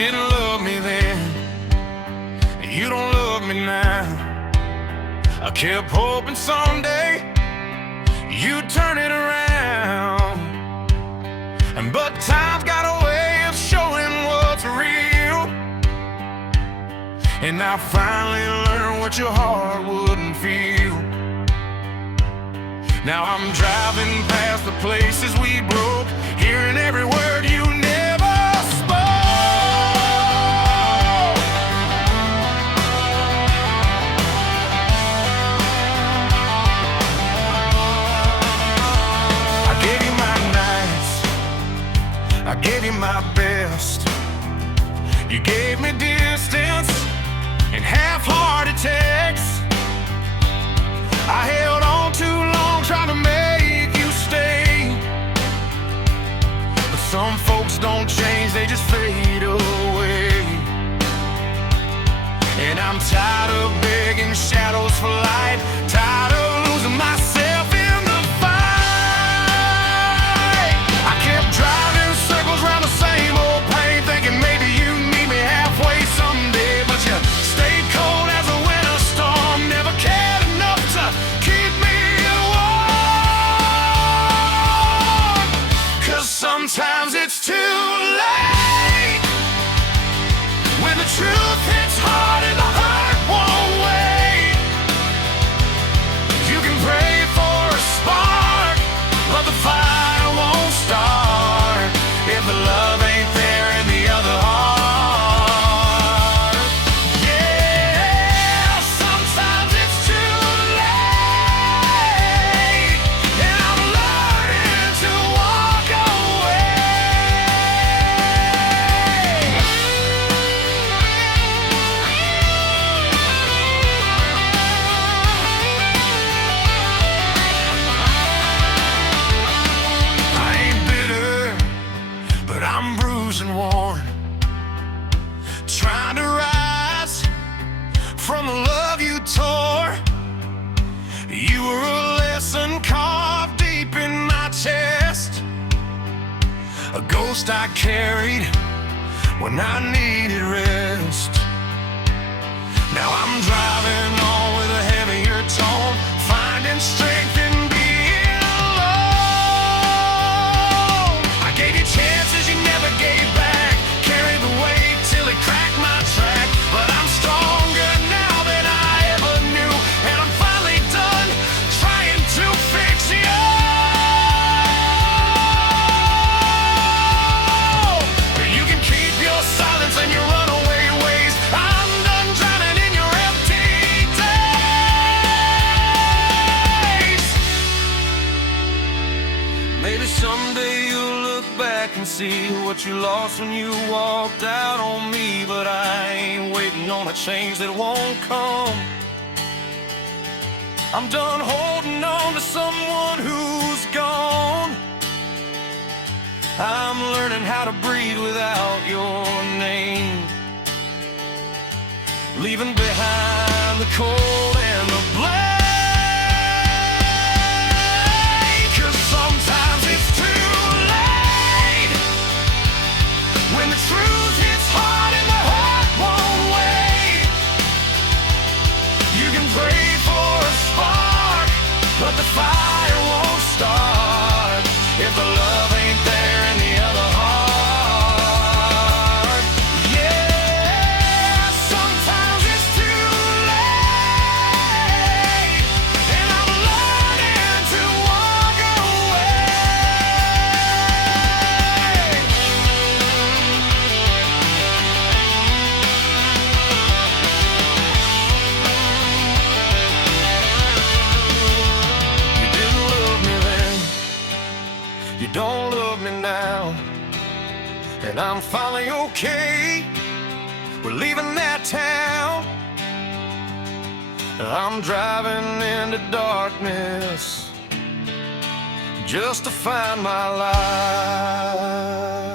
didn't love me then, you don't love me now. I kept hoping someday you'd turn it around, but time's got a way of showing what's real. And I finally learned what your heart wouldn't feel. Now I'm driving past the places we broke, hearing every word you never spoke. I gave you my nights, I gave you my best. You gave me distance and half-hearted texts. I held on too long trying to make you stay, but some folks don't change, they just fade away. And I'm tired of begging shadows for light, tired of losing myself in the fight. I kept driving circles around the same old pain, thinking maybe you'd meet me halfway someday, but you stayed cold as a winter storm, never cared enough to keep me warm. 'Cause sometimes it's too late when the truth hits hard and the heart won't wait. You can pray for a spark, but the fire won't start if the love ain't there in the other heart. Yeah, sometimes it's too late, and I'm learning to walk away. I ain't bitter, but I'm bruised and worn, trying to rise from the love you tore. You were a lesson carved deep in my chest, a ghost I carried when I needed rest. Now I'm driving on with a heavier tone, finding strength in being alone. I gave you chances you never gave back, carried the weight till it cracked my track, but I'm stronger now than I ever knew, and I'm finally done trying to fix you. You can keep your silence and your runaway ways. I'm done drowning in your empty days. Maybe someday you'll look back and see what you lost when you walked out on me, but I ain't waiting on a change that won't come. I'm done holding on to someone who's gone. I'm learning how to breathe without your name, leaving behind the cold and the blame. 'Cause sometimes it's too late when the truth hits hard and the heart won't wait. You can pray for a spark, but the fire won't start if the love ain't there in the other heart. Yeah, sometimes it's too late, and I'm learning to walk away. You didn't love me then, you don't love me now, and I'm finally okay. We're leaving that town. I'm driving into darkness just to find my life.